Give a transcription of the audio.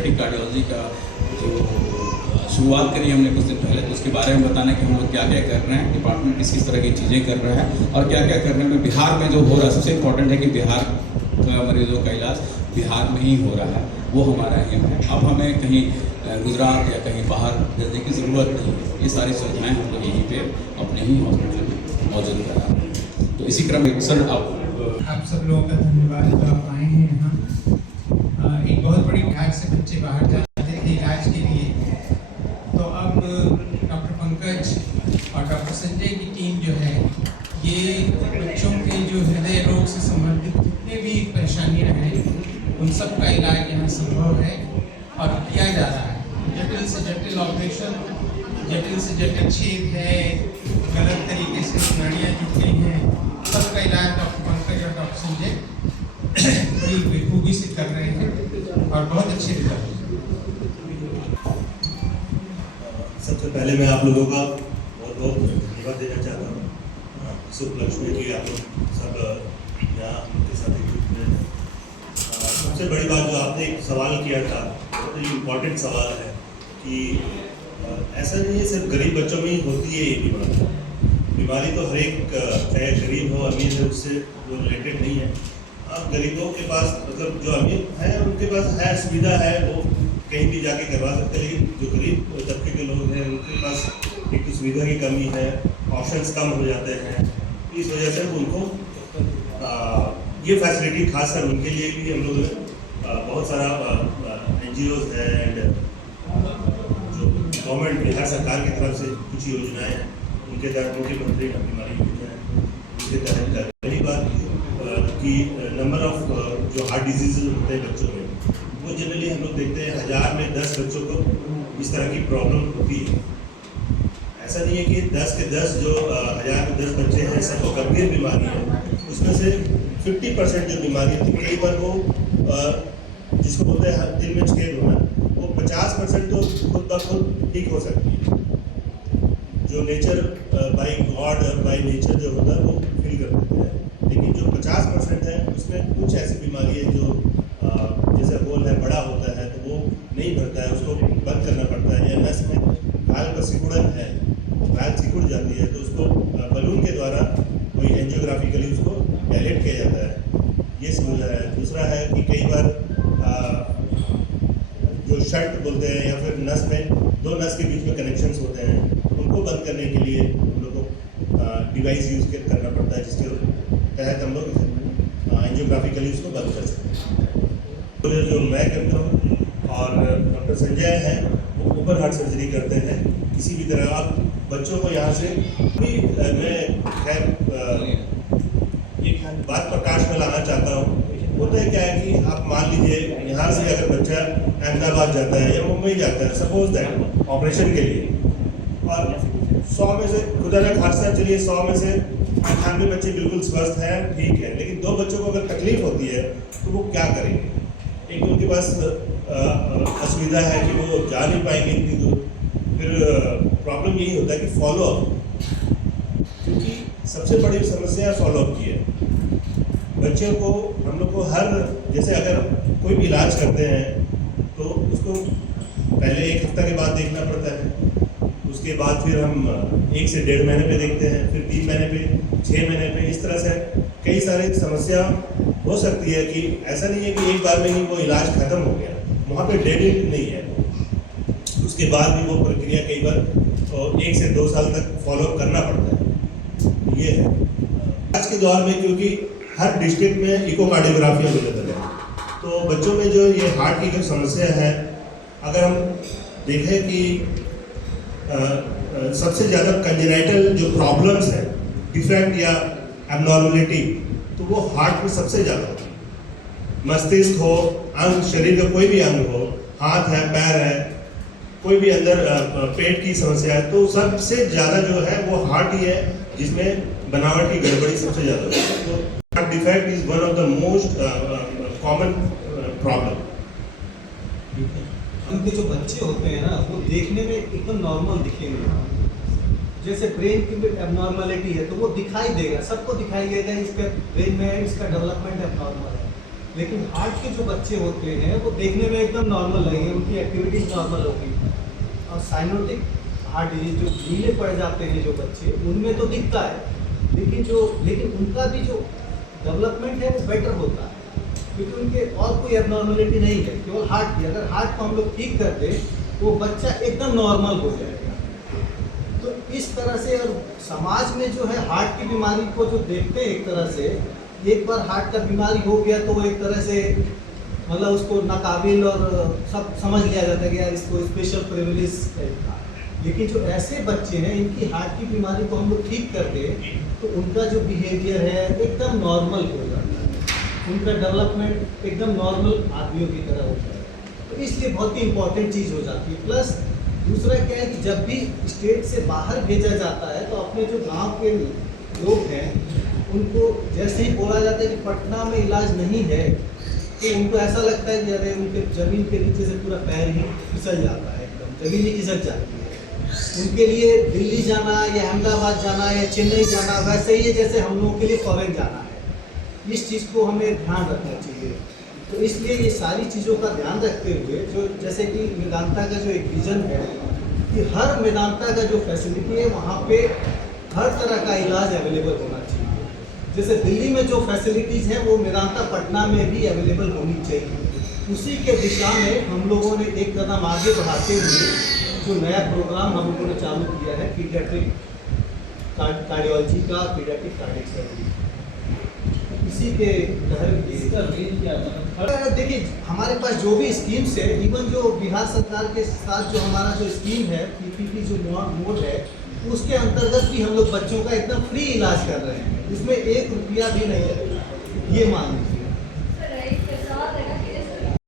Paediatric cardiology का जो शुरुआत करी हमने कुछ दिन पहले, तो उसके बारे में बताना कि हम लोग क्या क्या कर रहे हैं, डिपार्टमेंट किस किस तरह की चीज़ें कर रहा है और क्या क्या करने में बिहार में जो हो रहा है। सबसे इम्पोर्टेंट है कि बिहार का मरीजों का इलाज बिहार में ही हो रहा है, वो हमारा एम है। अब हमें कहीं गुजरात या कहीं बाहर जाने की ज़रूरत नहीं है। ये सारी सुविधाएँ हम लोग यहीं पे अपने ही हॉस्पिटल में मौजूद करा रहे हैं। तो इसी क्रम में सर आप सब लोगों का धन्यवाद जो आप आए हैं यहाँ। एक बहुत बड़ी घाट से बच्चे बाहर जाते थे इलाज के लिए, तो अब डॉक्टर पंकज और डॉक्टर संजय की टीम जो है ये बच्चों के जो हृदय रोग से संबंधित जितने भी परेशानियाँ हैं उन सब का इलाज यहाँ संभव है और किया जा रहा है। जटिल से जटिल ऑपरेशन, जटिल से जटिल छेद है, गलत तरीके से नाड़ियाँ जुट गई हैं, सबका इलाज डॉक्टर पंकज और डॉक्टर संजय बड़ी बेखूबी से कर रहे हैं और बहुत अच्छे रिजल्ट। सबसे पहले मैं आप लोगों का बहुत बहुत धन्यवाद देना चाहता हूँ इस उपलक्ष्य में कि आप लोग सब यहाँ उनके साथ एकजुट हुए हैं। सबसे बड़ी बात जो आपने एक सवाल किया था, बहुत ही इम्पोर्टेंट सवाल है कि ऐसा नहीं है सिर्फ गरीब बच्चों में ही होती है ये बीमारी तो हर एक, चाहे गरीब हो अमीर है, उससे वो रिलेटेड नहीं है। आप गरीबों के पास मतलब जो अमीर है उनके पास है सुविधा है, वो कहीं भी जाके करवा सकते हैं, लेकिन जो गरीब तबके के लोग हैं उनके पास एक तो सुविधा की कमी है, ऑप्शंस कम हो जाते हैं। इस वजह से उनको ये फैसिलिटी खासकर उनके लिए भी हम लोग बहुत सारा NGOs है एंड जो गवर्नमेंट बिहार सरकार की तरफ से कुछ योजनाएँ हैं उनके तहत मुख्यमंत्री बीमारी योजना है उसके तहत। पहली बात कि नंबर ऑफ जो हार्ट डिजीज़ होते हैं बच्चों में, वो जनरली हम लोग देखते हैं 1000 में 10 बच्चों को इस तरह की प्रॉब्लम होती है। ऐसा नहीं है कि 10 के 10 जो 1000 में 10 बच्चे हैं सबको गंभीर बीमारी है, उसमें से 50% जो बीमारी होती है कई बार वो जिसको बोलते हैं दिल में छेद होना, वो 50% तो खुद ब खुद ठीक हो सकती है। जो nature by God by nature जो होता है वो फील कर देते हैं, लेकिन जो 50% है उसमें कुछ ऐसी बीमारी है जो जैसे होल है बड़ा होता है तो वो नहीं भरता है, उसको बंद करना पड़ता है। या नस में वाल्व का सिकुड़न है, वाल्व सिकुड़ जाती है तो उसको बलून के द्वारा कोई एंजियोग्राफिकली उसको डायलेट किया जाता है, ये सुविधा है। दूसरा है कि कई बार जो शंट बोलते हैं या फिर नस में दो नस के बीच में कनेक्शंस होते हैं, उनको बंद करने के लिए हम लोग को डिवाइस यूज़ करना पड़ता है, जिसके तहत हम लोग एंजियोग्राफिकली उसको बंद कर सकते हैं। तो जो मैं करता हूँ और डॉक्टर संजय हैं वो ओपन हार्ट सर्जरी करते हैं। किसी भी तरह आप बच्चों को यहाँ से भी मैं खैर एक बात प्रकाश में लाना चाहता हूँ। होता है क्या है कि आप मान लीजिए यहाँ से अगर बच्चा अहमदाबाद जाता है या मुंबई जाता है सपोज दैट ऑपरेशन के लिए, और 100 में से खुदा न खासा चलिए 100 में से 98 बच्चे बिल्कुल स्वस्थ हैं, ठीक है, लेकिन 2 बच्चों को अगर तकलीफ होती है तो वो क्या करेंगे? एक तो उनके पास असुविधा है कि वो जा नहीं पाएंगे इतनी दूर, फिर प्रॉब्लम यही होता है कि फॉलोअप, क्योंकि सबसे बड़ी समस्या फॉलोअप की है। बच्चों को हम लोग को हर जैसे अगर कोई भी इलाज करते हैं तो उसको पहले 1 हफ्ता के बाद देखना पड़ता है, उसके बाद फिर हम 1 से 1.5 महीने पे देखते हैं, फिर 3 महीने पे, 6 महीने पे, इस तरह से कई सारे समस्या हो सकती है कि ऐसा नहीं है कि एक बार में ही वो इलाज खत्म हो गया, वहाँ पे डेट नहीं है। उसके बाद भी वो प्रक्रिया कई बार 1 से 2 साल तक फॉलोअप करना पड़ता है। ये है आज के दौर में, क्योंकि हर डिस्ट्रिक्ट में इकोकार्डियोग्राफी अवेलेबल है, तो बच्चों में जो ये हार्ट की जो समस्या है, अगर हम देखें कि सबसे ज़्यादा कंजेनाइटल जो प्रॉब्लम्स है, डिफेक्ट या एबनॉर्मलिटी, तो वो हार्ट में सबसे ज़्यादा होती है। मस्तिष्क हो, अंग, शरीर का कोई भी अंग हो, हाथ है, पैर है, कोई भी अंदर पेट की समस्या है, तो सबसे ज़्यादा जो है वो हार्ट ही है जिसमें बनावट की गड़बड़ी सबसे ज़्यादा होती है। तो heart defect is one of the most common problem. उनके जो बच्चे होते हैं ना वो देखने में एकदम नॉर्मल दिखेंगे, जैसे ब्रेन की एबनॉर्मलिटी है तो वो दिखाई देगा, सबको दिखाई देगा इसका ब्रेन में इसका डेवलपमेंट एबनॉर्मल है, लेकिन हार्ट के जो बच्चे होते हैं वो देखने में एकदम नॉर्मल लगेंगे, उनकी एक्टिविटीज नॉर्मल होगी। और साइनोटिक हार्ट डिजीज जो ढीले पड़ जाते हैं जो बच्चे, उनमें तो दिखता है, लेकिन उनका भी जो डेवलपमेंट है वो बेटर होता है, क्योंकि उनके और कोई एबनॉर्मलिटी नहीं है, केवल हार्ट की। अगर हार्ट को हम लोग ठीक कर दें वो बच्चा एकदम नॉर्मल हो जाएगा। तो इस तरह से, और समाज में जो है हार्ट की बीमारी को जो देखते हैं एक तरह से, एक बार हार्ट का बीमारी हो गया तो वो एक तरह से मतलब उसको नाकाबिल और सब समझ लिया जाता है कि यार इसको स्पेशल प्रिविलेज है। लेकिन जो ऐसे बच्चे हैं इनकी हार्ट की बीमारी को हम लोग ठीक कर दें तो उनका जो बिहेवियर है एकदम नॉर्मल हो जाता है, उनका डेवलपमेंट एकदम नॉर्मल आदमियों की तरह होता है। तो इसलिए बहुत ही इंपॉर्टेंट चीज़ हो जाती है। प्लस दूसरा क्या है कि जब भी स्टेट से बाहर भेजा जाता है तो अपने जो गांव के लोग हैं उनको जैसे ही बोला जाता है कि पटना में इलाज नहीं है तो उनको ऐसा लगता है कि अरे उनके ज़मीन के नीचे से पूरा पैर ही फिसल जाता है, एकदम ज़मीन ही खिसक जाती है। उनके लिए दिल्ली जाना या अहमदाबाद जाना या चेन्नई जाना वैसे ही है जैसे हम लोगों के लिए फॉरेन जाना है। इस चीज़ को हमें ध्यान रखना चाहिए। तो इसलिए ये सारी चीज़ों का ध्यान रखते हुए जो जैसे कि मेदांता का जो एक विज़न है कि हर मेदांता का जो फैसिलिटी है वहाँ पे हर तरह का इलाज अवेलेबल होना चाहिए। जैसे दिल्ली में जो फैसिलिटीज़ हैं वो मेदांता पटना में भी अवेलेबल होनी चाहिए। उसी के दिशा में हम लोगों ने एक कदम आगे बढ़ाते हुए जो नया प्रोग्राम हम लोगों ने चालू किया है पीडियाट्रिक कार्डियोलॉजी का, पीडियाट्रिक कार्डियक सर्जरी, इसी के तहत इसका रेंज क्या है। देखिए हमारे पास जो भी स्कीम्स है, इवन जो बिहार सरकार के साथ जो हमारा जो स्कीम है पीपीपी जो मोड है, उसके अंतर्गत भी हम लोग बच्चों का एकदम फ्री इलाज कर रहे हैं, उसमें 1 रुपया भी नहीं लगेगा, ये मान लीजिए।